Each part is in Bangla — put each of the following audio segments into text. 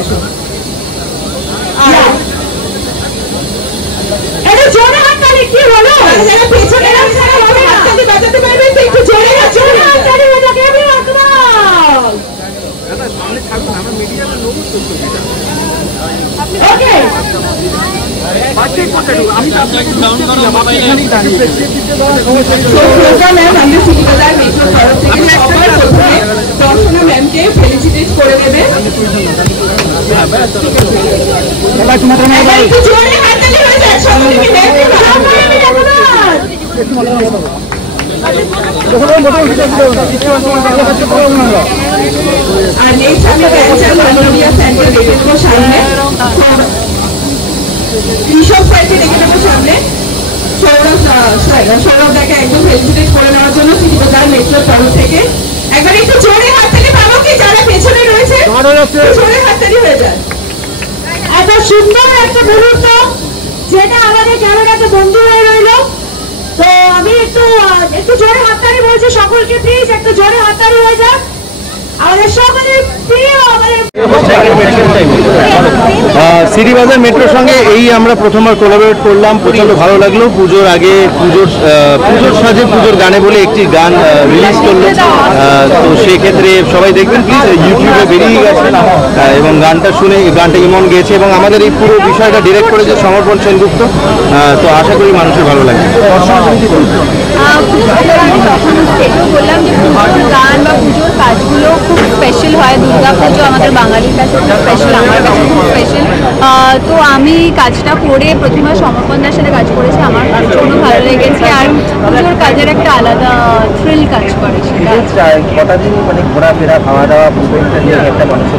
আসো। কি হলো পেছনে হাততালি বাজাতে পারবেন তো একটু জোরে হাততালি বাজাকে এভরিওয়ান কাম অন। সামনে থাকুন, আমরা মিডিয়াতে লোক চলছে এটা। ওকে বাচ্চা কোথায় আমি আপনাকে ডাউন করলাম, আপনি এখানেই দাঁড়িয়ে। তো প্রোগ্রাম ম্যাম আমরা সিটি বাজার মেট্রো তরফ থেকে সবার প্রথমে দর্শনা ম্যামকে ফেলিসিটেট করে দেবে। একটু জোরে হাততালি হয়ে যায় সবাই মিলে। আর নেক্সট আমি ক্যান্সার মাইনোরিয়া সেন্টার রেখে দেবো সামনে, ঋষভ স্যারকে রেখে দেবো সামনে, সৌরভ দাকে একদম ফেলিসিটেট করে নেওয়ার জন্য সিটি বাজার মেট্রোর তরফ থেকে। একবার একটু জোরে হাততালি পাবো কি যারা পেছনে রয়েছে? জোরে হাততালি হয়ে যায়। এত সুন্দর একটা মুহূর্ত যেটা আমাদের ক্যামেরাতে বন্ধু হয়ে রইল। তো আমি একটু জোরে হাততালি বলছি সকলকে, প্লিজ একটু জোরে হাততালি হয়ে যাক আমাদের সকলের প্রিয় সিটি বাজার মেট্রোর সঙ্গে এই আমরা প্রথমবার কোলাবোরেট করলাম, প্রচন্ড ভালো লাগলো। পুজোর আগে পুজোর সাজে পুজোর গানে বলে একটি গান রিলিজ করলো, তো সেক্ষেত্রে সবাই দেখবেন প্লিজ, ইউটিউবে বেরিয়ে গেছে এবং গানটা শুনে গানটা ইমন গেয়েছে এবং আমাদের এই পুরো বিষয়টা ডিরেক্ট করেছে সমর্পণ সেনগুপ্ত। তো আশা করি মানুষের ভালো লাগবে। বললাম যে পুজোর গান বা পুজোর কাজগুলো খুব স্পেশাল হয়, দুর্গা পুজো আমাদের বাঙালির কাছে খুব স্পেশাল, আমার কাছে খুব স্পেশাল। তো আমি কাজটা করে প্রথমে সমর্পণ দার সাথে কাজ করেছি, আমার প্রচণ্ড ভালো লেগেছে। আর পুজোর কাজের একটা আলাদা থ্রিল কাজ করে সেটা। কটা দিন মানে ঘোরাফেরা খাওয়া দাওয়া একটা মানুষের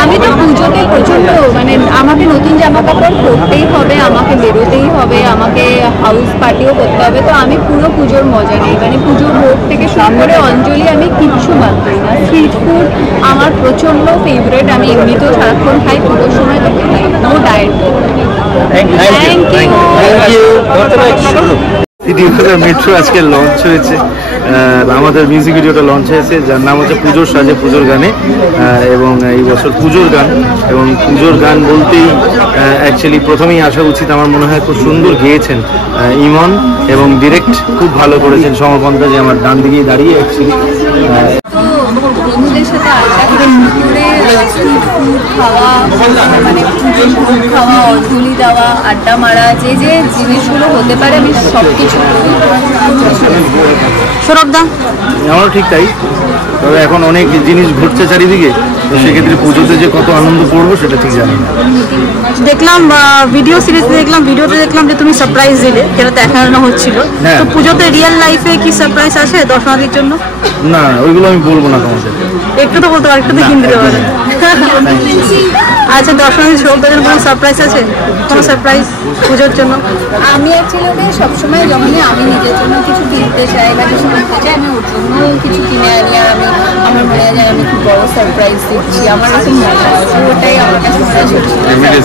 আমি তো পুজোতে প্রচণ্ড মানে আমাকে নতুন জামা কাপড় পরতেই হবে, আমাকে বেরোতেই হবে, আমাকে হাউস পার্টিও করতে হবে। তো আমি পুরো পুজোর মজা নিই, মানে পুজোর ভোগ থেকে শুরু করে অঞ্জলি আমি কিচ্ছু বাদ দিই না। স্ট্রিট ফুড আমার প্রচণ্ড ফেভারিট, আমি এমনিতেও সারাক্ষণ খাই, পুজোর সময় তো খাই, no diet. Thank you. City Bazaar metro আজকে লঞ্চ হয়েছে, আমাদের মিউজিক ভিডিওটা লঞ্চ হয়েছে যার নাম হচ্ছে পুজোর সাজে পুজোর গানে, এবং এই বছর পুজোর গান, এবং পুজোর গান বলতেই অ্যাকচুয়ালি প্রথমেই আসা উচিত আমার মনে হয়। খুব সুন্দর গেয়েছেন ইমন এবং ডিরেক্ট খুব ভালো করেছেন সমর্পণটা, যে আমার ডান দিকেই দাঁড়িয়ে অ্যাকচুয়ালি। বন্ধুদের সাথে আড্ডা করে স্ট্রিট ফুড খাওয়া, মানে পুজোর ভোগ খাওয়া, অঞ্জলি দেওয়া, আড্ডা মারা, যে যে জিনিসগুলো হতে পারে আমি সব কিছু করি। সৌরভদা আমারও ঠিক তাই, তবে এখন অনেক জিনিস ঘটছে চারিদিকে, তো সেক্ষেত্রে পুজোতে যে কত আনন্দ করবো সেটা ঠিক জানি না। দেখলাম ভিডিও সিরিজে ভিডিওতে দেখলাম যে তুমি সারপ্রাইজ দিলে, যেটা দেখানো হচ্ছিল। তো পুজোতে রিয়েল লাইফে কি সারপ্রাইজ আছে দর্শনার্থীর জন্য? না, ওইগুলো আমি বলবো না তোমাদের। একটু তো বলতে পারো, একটু তো হিন্ট দিতে পারো। আচ্ছা, দর্শনার্থী শ্রোতাদের কোনো সারপ্রাইজ আছে? কোনো সারপ্রাইজ পুজোর জন্য? আমি অ্যাকচুয়ালি সবসময় যখনই আমি নিজের জন্য কিছু কিনতে চাই বা কিছু কিনতে চাই, আমি ওর জন্য কিছু কিনে আনি, আর আমার মনে হয় আমি খুব বড় সারপ্রাইজ দিচ্ছি, আমার এরকম মনে হয়। ওটাই আমার কাছে সারপ্রাইজ।